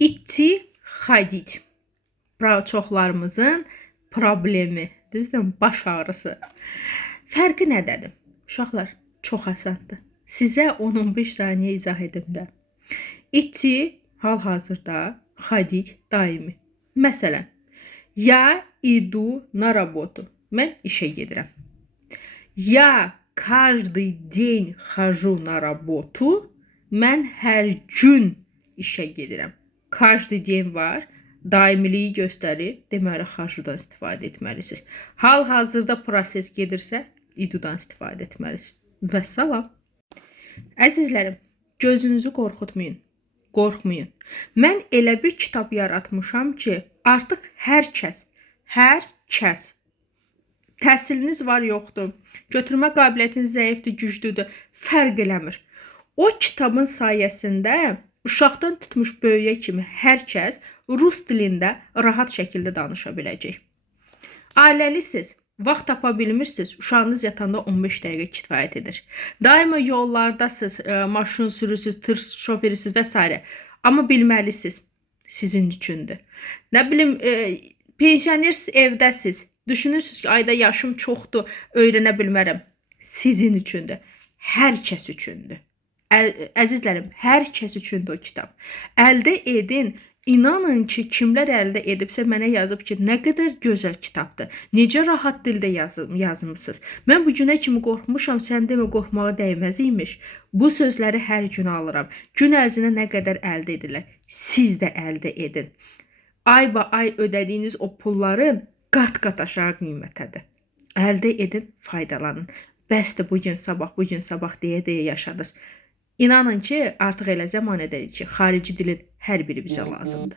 İtti xadid. Çoxlarımızın problemi, düzdür, baş ağrısı. Fərqi nədədir? Uşaqlar, çox asandır. Sizə 10-15 saniyə izah edim də. İtti hal-hazırda, xadid daimi. Məsələn, я иду на работу. Mən işə gedirəm. Я каждый день хожу на работу. Mən hər gün işə gedirəm. Каждый день var. Daimiliyi göstərir. Deməli, xajudan istifadə etməlisiniz. Hal-hazırda proses gedirsə, idudan istifadə etməlisiniz. Və salam. Əzizlərim, gözünüzü qorxutmayın. Qorxmayın. Mən elə bir kitab yaratmışam ki, artıq hər kəs, təhsiliniz var, yoxdur, götürmə qabiliyyətiniz zəifdir, güclüdür, fərq eləmir. O kitabın sayəsində uşaqdan tutmuş böyüyə kimi hər kəs rus dilində rahat şəkildə danışa biləcək. Ailəlisiniz, vaxt tapa bilmirsiniz, uşağınız yatanda 15 dəqiqə kifayət edir. Daima yollardasınız, maşın sürürsünüz, tır şoferisiniz və s. Amma bilməlisiniz, sizin üçündür. Nə bilim, pensionersiniz, evdəsiniz, düşünürsünüz ki, ayda yaşım çoxdur, öyrənə bilmərəm. Sizin üçündür, hər kəs üçündür. Əzizlərim, hər kəs üçündür o kitab. Əldə edin. İnanın ki, kimlər əldə edibsə mənə yazıb ki, nə qədər gözəl kitabdır. Necə rahat dildə yazmışsınız. Mən bu günə kimi qorxmuşam, sən demə qorxmağa dəyməz imiş. Bu sözləri hər gün alıram. Gün ərzində nə qədər əldə edirlər. Siz də əldə edin. Ay ödədiyiniz o pulların qat-qat aşağı qiymətədir. Əldə edin, faydalanın. Bəsdir bu gün sabah deyə yaşadınız. İnanın ki, artıq elə zəmanədədir ki, xarici dilin hər biri bizə lazımdır.